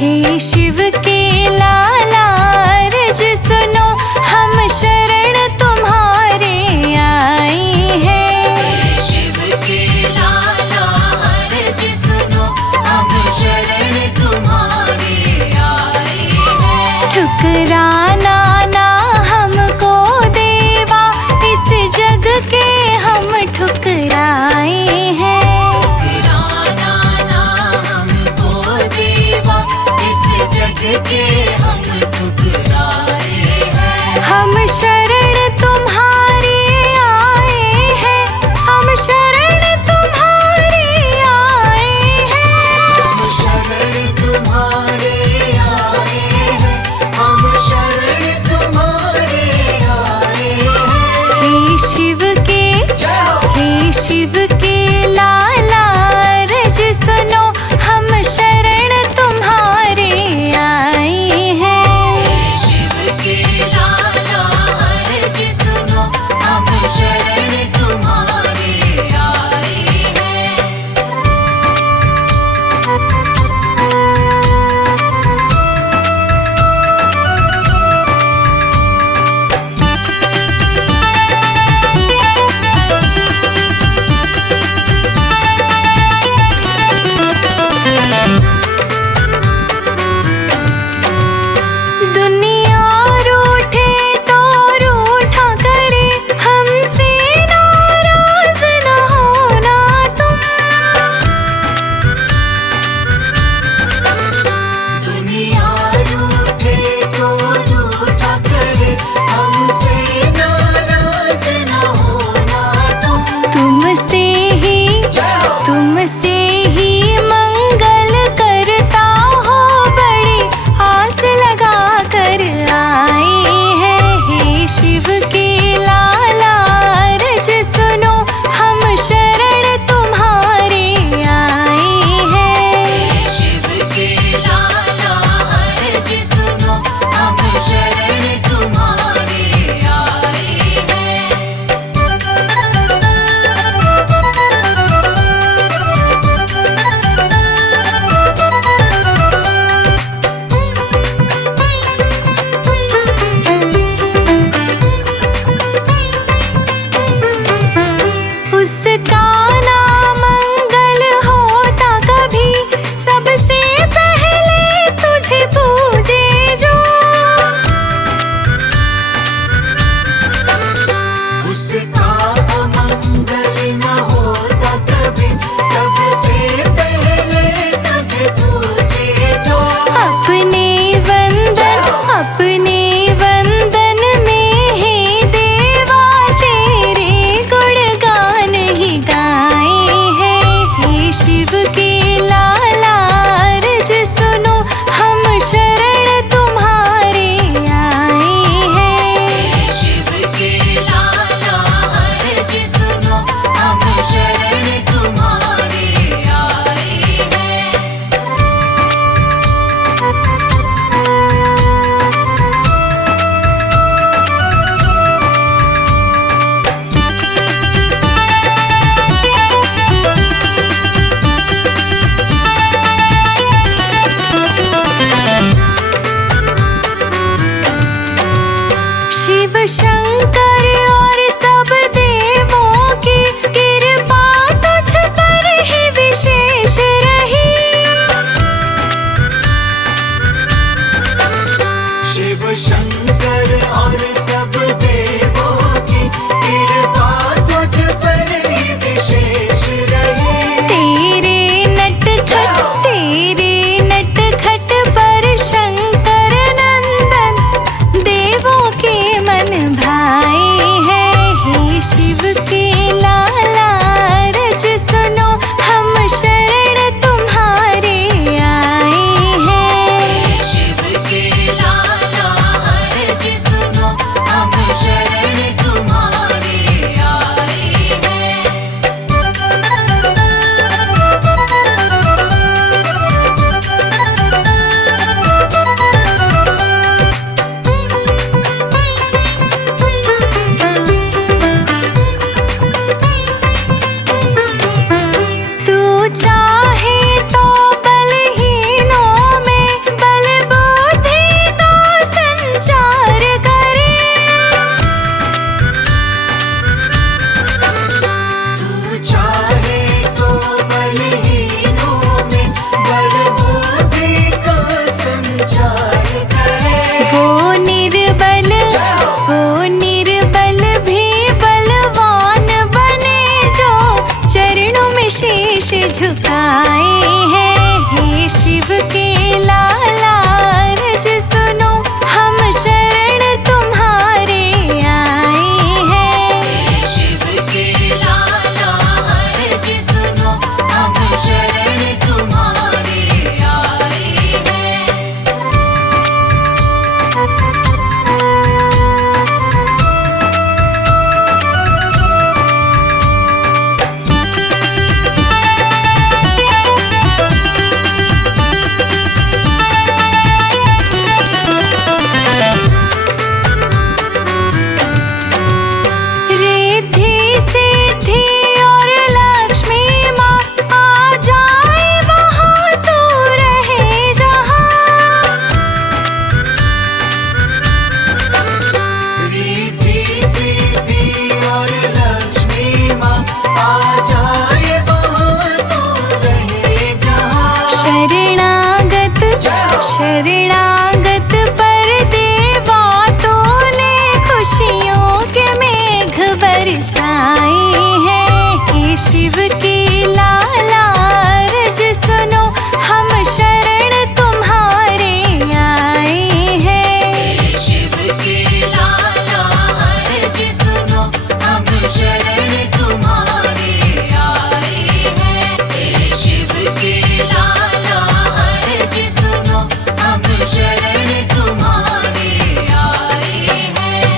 हे शिव के लाला अर्ज सुनो, हम शरण तुम्हारे आए हैं। हे शिव के लाला अर्ज सुनो, हम शरण तुम्हारे आए हैं। ठुकराना ना हमको देवा, इस जग के हम ठुकराए हैं। ठुकराना ना हमको देवा, इस जग झुकाए हैं। हे शिव के लाला अर्ज सुनो, हम शरण तुम्हारे आए हैं। हे शिव के लाला अर्ज सुनो, हम शरण तुम्हारे आए हैं। रिद्धि सिद्धि और लक्ष्मी माँ आ जाए वहाँ तू रहे जहाँ। रिद्धि सिद्धि और लक्ष्मी माँ आ जाए वहाँ तू रहे जहाँ। शरणागत शरणागत पर देवा तूने खुशियों के मेघ बरसाए हैं। हे शिव के लाला अर्ज सुनो, हम शरण तुम्हारे आए हैं। हे शिव के लाला अर्ज सुनो, हम शरण तुम्हारे आए हैं। हे शिव के लाला अर्ज सुनो, हम शरण तुम्हारे आए हैं।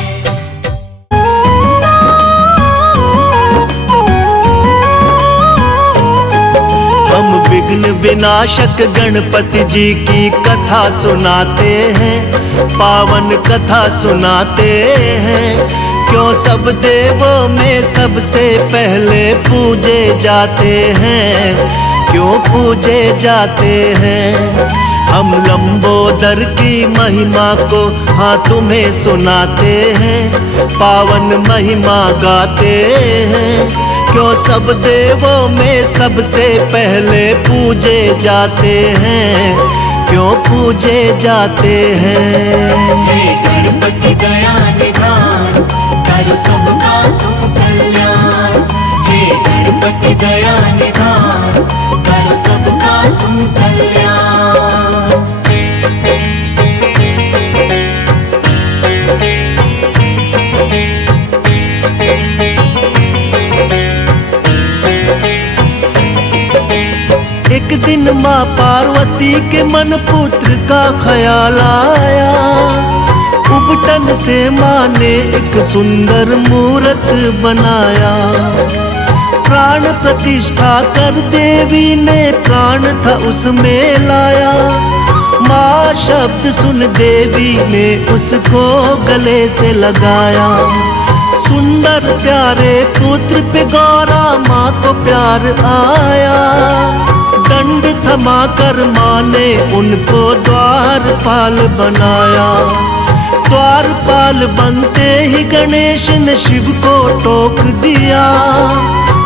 हम विघ्न विनाशक गणपति जी की कथा सुनाते हैं, पावन कथा सुनाते हैं। क्यों सब देवों में सबसे पहले पूजे जाते हैं, क्यों पूजे जाते हैं। हम लंबोदर की महिमा को हाँ तुम्हें सुनाते हैं, पावन महिमा गाते हैं। क्यों सब देवों में सबसे पहले पूजे जाते हैं, क्यों पूजे जाते हैं। हे गणपति दया निधान, करो सबका तुम कल्याण। हे गणपति दया निधान, करो सबका तुम कल्याण। एक दिन माँ पार्वती के मन पुत्र का ख्याल आया। उबटन से माँ ने एक सुंदर मूरत बनाया। प्राण प्रतिष्ठा कर देवी ने प्राण था उसमें लाया। माँ शब्द सुन देवी ने उसको गले से लगाया। सुंदर प्यारे पुत्र पे गौरा माँ को प्यार आया। दंड थमा कर माँ ने उनको द्वारपाल बनाया। द्वारपाल बनते ही गणेश ने शिव को टोक दिया।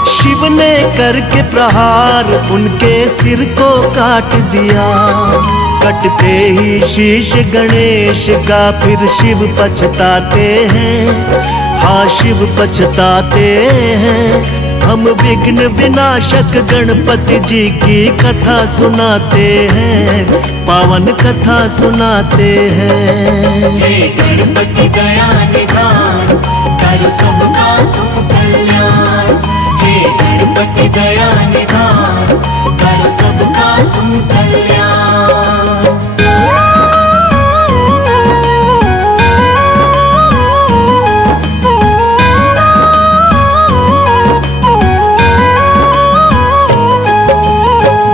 शिव ने करके प्रहार उनके सिर को काट दिया। कटते ही शीश गणेश का फिर शिव पछताते हैं, हाँ शिव पछताते हैं। हम विघ्न विनाशक गणपति जी की कथा सुनाते हैं, पावन कथा सुनाते हैं। हे गणपति दया निधान, करो सबका तुम कल्याण। हे गणपति दया निधान, करो सबका तुम कल्याण।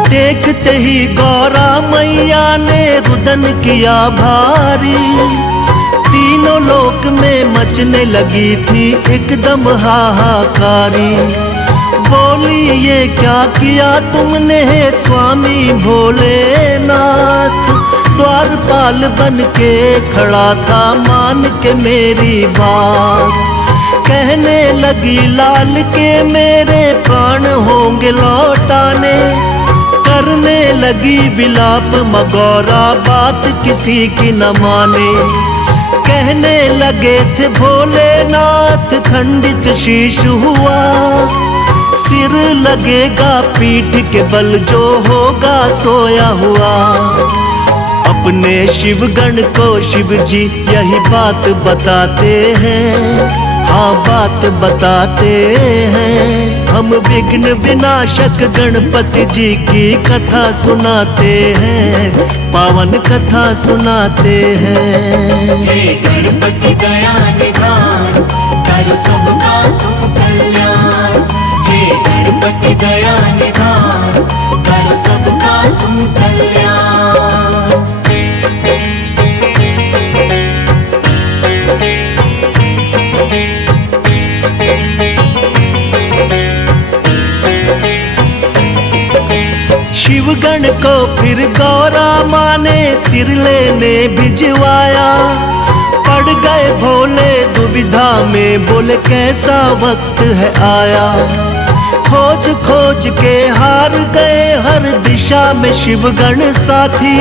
देखते ही गौरा मैया ने रुदन किया भारी। तीनों लोक में मचने लगी थी एकदम हाहाकारी। बोली ये क्या किया तुमने हे स्वामी भोलेनाथ। द्वारपाल बन के खड़ा था मान के मेरी बात। कहने लगी लाल के मेरे प्राण होंगे लौटाने। करने लगी विलाप मगौरा बात किसी की न माने। कहने लगे थे भोलेनाथ खंडित शीश हुआ। सिर लगेगा पीठ के बल, जो होगा सोया हुआ। अपने शिव गण को शिव जी यही बात बताते हैं, हाँ बात बताते हैं। हम विघ्न विनाशक गणपति जी की कथा सुनाते हैं, पावन कथा सुनाते हैं। हे गणपति दया निधान, कर सबका तुम कल्याण। हे गणपति दया निधान, कर सबका तुम कल्याण। शिवगण को फिर गौरा माँ ने सिर लेने भिजवाया। पड़ गए भोले दुविधा में, बोले कैसा वक्त है आया। खोज खोज के हार गए हर दिशा में शिवगण साथी।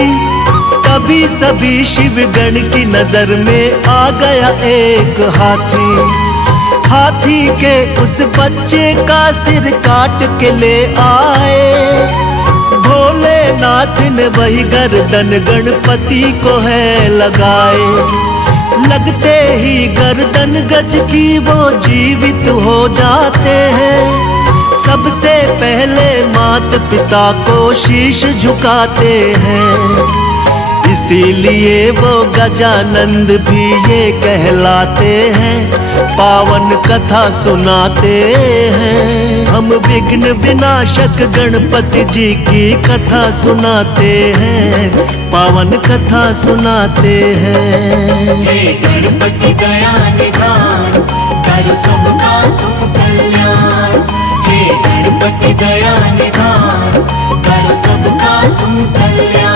तभी सभी शिवगण की नजर में आ गया एक हाथी। हाथी के उस बच्चे का सिर काट के ले आए। भोलेनाथ ने वही गर्दन गणपति को है लगाए। लगते ही गर्दन गज की वो जीवित हो जाते हैं। सबसे पहले माता पिता को शीश झुकाते हैं। इसीलिए वो गजानंद भी ये कहलाते हैं, पावन कथा सुनाते हैं। हम विघ्न विनाशक गणपति जी की कथा सुनाते हैं, पावन कथा सुनाते हैं। हे गणपति दया निधान, कर सबका तुम कल्याण। हे गणपति दया निधान, कर सबका तुम कल्याण।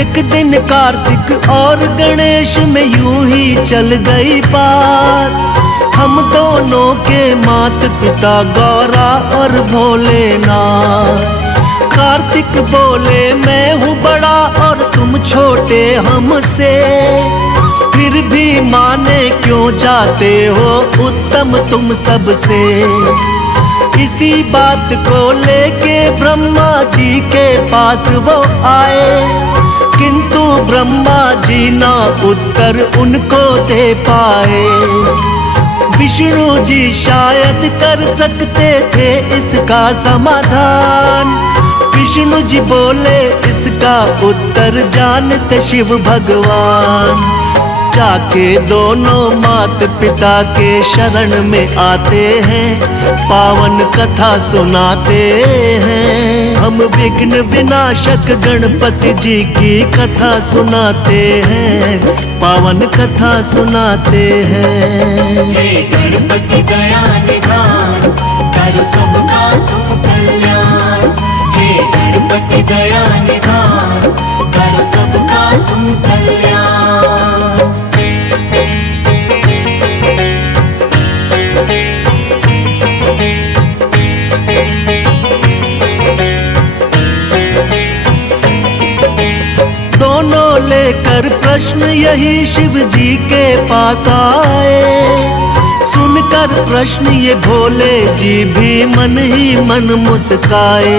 एक दिन कार्तिक और गणेश में यूं ही चल गई बात। हम दोनों के माता पिता गौरा और भोलेनाथ। कार्तिक बोले मैं हूँ बड़ा और तुम छोटे हमसे, फिर भी माने क्यों जाते हो उत्तम तुम सबसे। इसी बात को लेके ब्रह्मा जी के पास वो आए। किंतु ब्रह्मा जी ना उत्तर उनको दे पाए। विष्णु जी शायद कर सकते थे इसका समाधान। विष्णु जी बोले इसका उत्तर जानते शिव भगवान। जाके दोनों माता पिता के शरण में आते हैं, पावन कथा सुनाते हैं। हम विघ्न विनाशक गणपति जी की कथा सुनाते हैं, पावन कथा सुनाते हैं। हे गणपति दया निधान, कर सबका तुम कल्याण। हे गणपति दया निधान, कर सबका तुम कल्याण। दोनों लेकर प्रश्न यही शिव जी के पास आए। सुनकर प्रश्न ये भोले जी भी मन ही मन मुस्काए।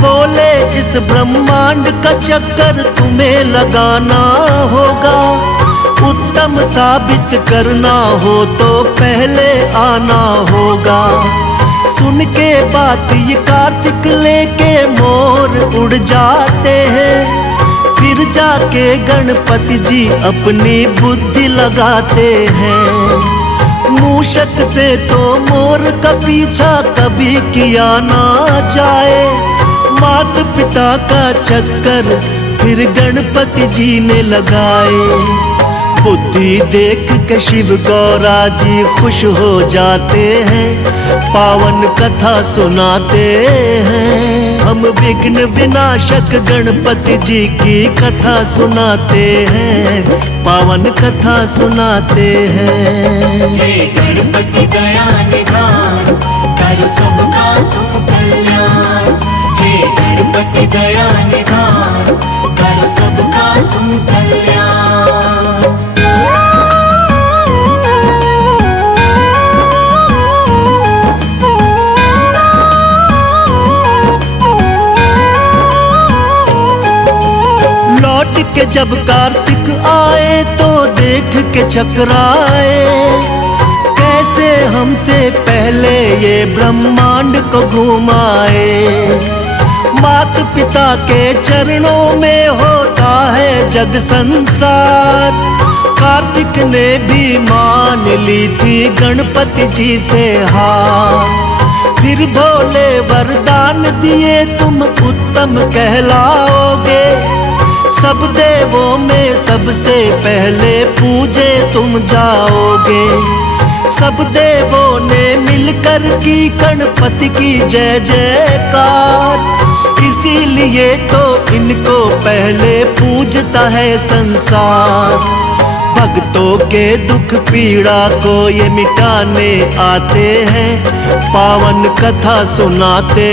बोले इस ब्रह्मांड का चक्कर तुम्हें लगाना होगा। उत्तम साबित करना हो तो पहले आना होगा। सुन के बात ये कार्तिक लेके मोर उड़ जाते हैं। फिर जाके गणपति जी अपनी बुद्धि लगाते हैं। मूषक से तो मोर का पीछा कभी किया ना जाए। माता पिता का चक्कर फिर गणपति जी ने लगाए। बुद्धि देख के शिव गौरा जी खुश हो जाते हैं, पावन कथा सुनाते हैं। हम विघ्न विनाशक गणपति जी की कथा सुनाते हैं, पावन कथा सुनाते हैं। हे गणपति दया निधान, कर सबका तुम कल्याण। हे गणपति दया निधान, करो सबका तुम कल्याण। लौट के जब कार्तिक आए तो देख के चकराए, कैसे हमसे पहले ये ब्रह्मांड को घुमाए। मात पिता के चरणों में होता है जग संसार, कार्तिक ने भी मान ली थी गणपति जी से हार। फिर भोले वरदान दिए तुम उत्तम कहलाओगे, सब देवों में सबसे पहले पूजे तुम जाओगे। सब देवों ने मिलकर की गणपति की जय जयकार, इसीलिए तो इनको पहले पूजता है संसार। भक्तों के दुख पीड़ा को ये मिटाने आते हैं, पावन कथा सुनाते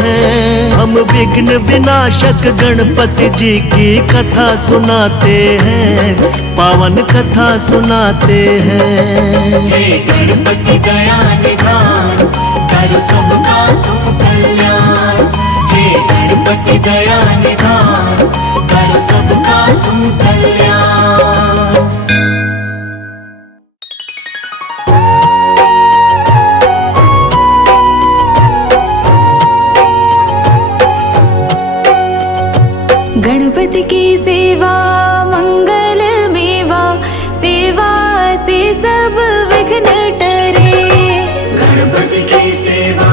हैं। हम विघ्न विनाशक गणपति जी की कथा सुनाते हैं, पावन कथा सुनाते हैं। हे गणपति दया निधान, करो सबका तुम कल्याण। हे गणपति दया निधान, करो सबका तुम कल्याण। गणपति की सेवा मंगल मेवा, सेवा से सब विघ्न टरे। गणपति की सेवा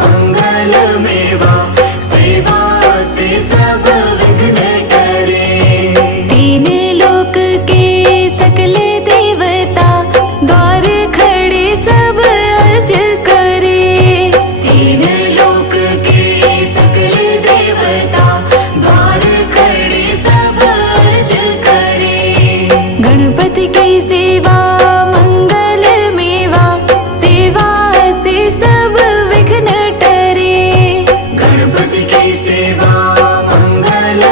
मंगल मेवा, सेवा से सब विघ्न टरे। तीन लोक के सकल देवता, द्वार खड़े सब अर्ज करे। तीन लोक के सकल देवता, द्वार खड़े सब अर्ज करे। गणपति की सेवा मंगल मेवा, सेवा से सब विघ्न टरे। गणपति की सेवा मंगल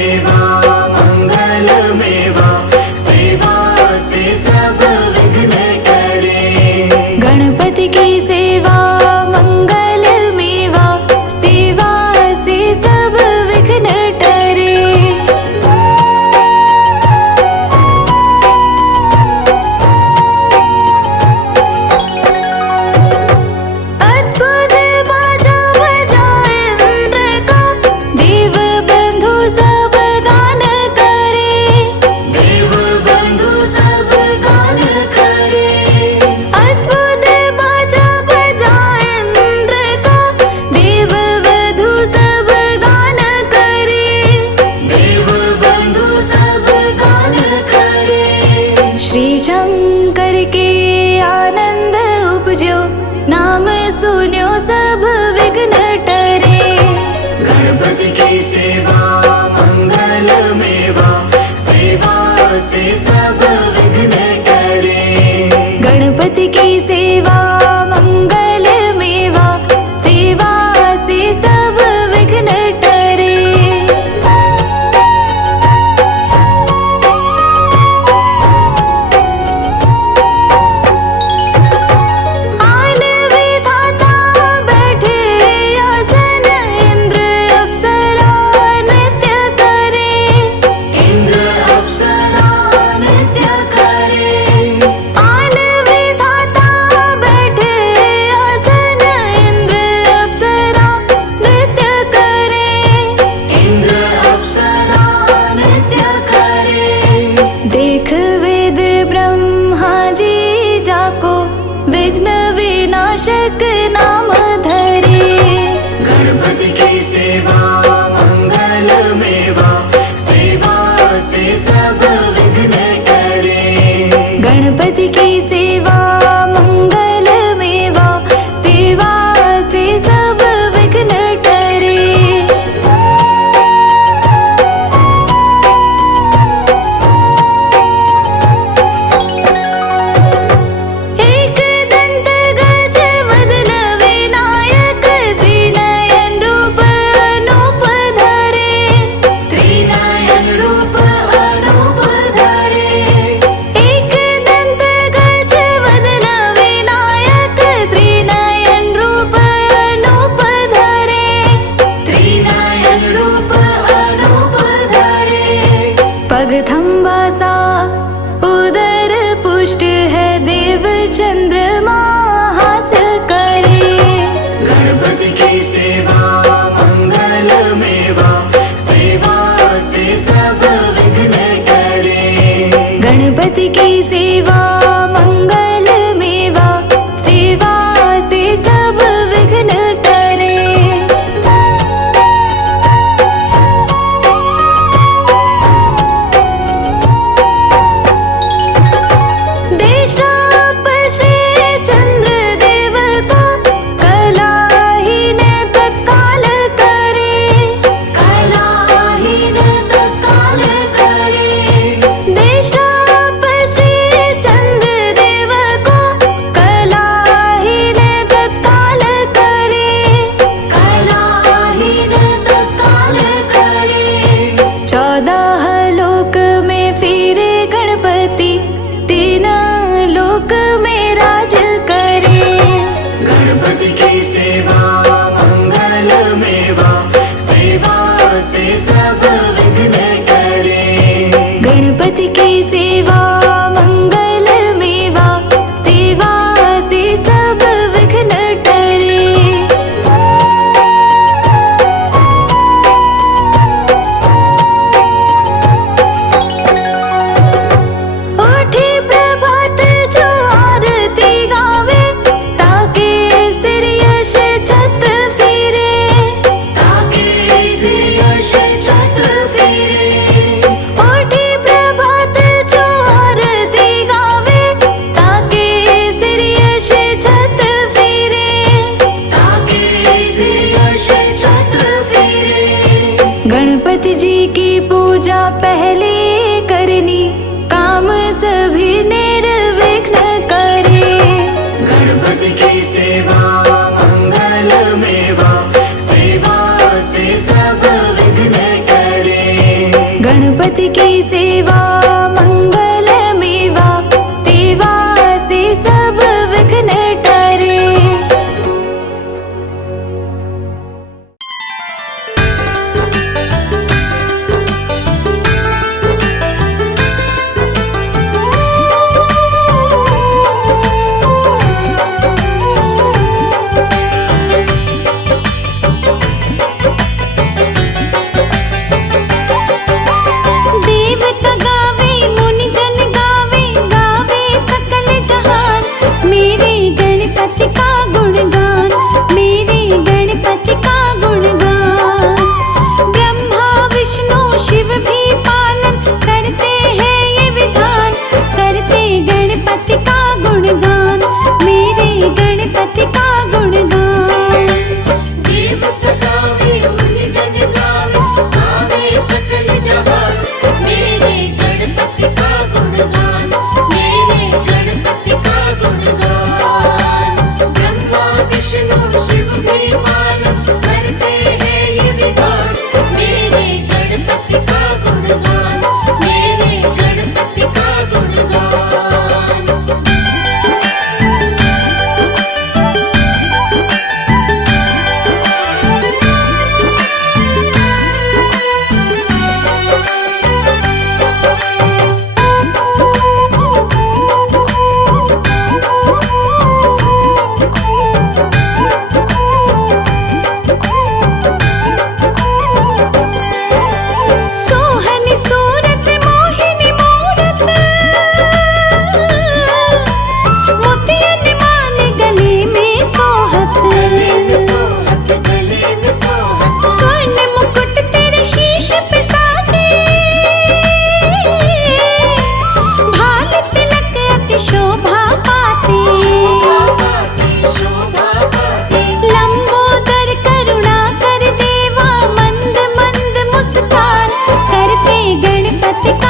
सेवा मंगल मेवा, सेवा से सब विघ्न टरे। गणपति की सेवा मंगल मेवा, सेवा से सब विघ्न टरे। अद्भुत बाजा बजाए इंद्र का, देव बंधु सब गान करे। देव बंधु सब गान करे। अद्भुत बाजा बजाए इंद्र का, देव बंधु सब गान करे। देव बंधु सब गान करे। श्री शंकर के आनंद उपजो, नाम सुन्यो सब विघ्न टरे। गणपति की सेवा मंगल मेवा, सेवा से सब विघ्न टरे। गणपति की सेवा मंगल मेवा, सेवा से सब विघ्न टरे। आन विधाता बैठे आसन, इंद्र अप्सरा नृत्य करे। इंद्र अप्सरा नृत्य करे। आन विधाता बैठे आसन, इंद्र अप्सरा नृत्य करे। इंद्र अप्सरा नृत्य करे। देख वेद ब्रह्मा जी जाको, विघ्न विनाशक नाम धरे। गणपति की सेवा मंगल मेवा, सेवा से सब विघ्न टरे। गणपति की सेवा मंगल मेवा, सेवा से सब विघ्न टरे। एक दंत गज वदन विनायक, त्रिनयन रूप अनूप धरे। त्रिनयन रूप अनूप धरे। एक दंत गज वदन विनायक, त्रिनयन रूप अनूप धरे। त्रिनयन रूप अनूप धरे। पग थंबा सा उदर पुष्ट है, देव चंद्रमा हास करे। गणपति की सेवा मंगल मेवा, सेवा से सब विघ्न टरे। गणपति की सेवा मंगल मेवा, सेवा से सब विघ्न टरे। देशाप श्री चंद्र देव को, कलाहीन तत्काल करे। कलाहीन तत्काल करे। देशाप श्री चंद्र देव को, कलाहीन तत्काल करे। कलाहीन तत्काल करे। 14 लोक में फिरे गणपति, 3 लोक में राज करे। गणपति की सेवा मंगल मेवा, सेवा से सब विघ्न टरे। गणपति की सेवा मंगल मेवा, सेवा से सब विघ्न टरे। उठी प्रभात जो आरती गावे, ताके सिर यश छत्र फिरे। ताके सिर यश छत्र फिरे। उठी प्रभात जो आरती गावे, ताके सिर यश छत्र फिरे। ताके सिर यश छत्र फिरे। गणपति जी की पूजा पहले करनी, काम सभी निर्विघ्न करे। गणपति की सेवा मंगल मेवा, सेवा से सब विघ्न टरे। गणपति की सेवा मंगल मेवा, सेवा से सब विघ्न टरे। देवता गावे मुनि जन गावे, गावे सकल जहान, मेरे गणपति का गुणगान, मेरे गणपति का गुणगान। ब्रह्मा विष्णु शिव भी पालन करते हैं ये विधान, करते गणपति का गुणगान, मेरे गणपति का गुणगान। देवता गावे मुनि जन गावे, गावे सकल जहान, मेरे गणपति का गुणगान, मेरे गणपति का गुणगान। ब्रह्मा विष्णु शिव भी पालन करते हैं ये विधान, मेरे गणपति का गुणगान, मेरे गणपति का गुणगान। सोहनी सूरत मोहिनी मूरत, मोतियन मान गले में सोहत, सोहत गले में सोहत, स्वर्ण मुकुट तेरे शीश पे साजे, भाल तिलक अति शोभा पाते, शोभा पाते। लंबोदर करुणा कर देवा, मंद मंद मुस्कान, करते गणपति का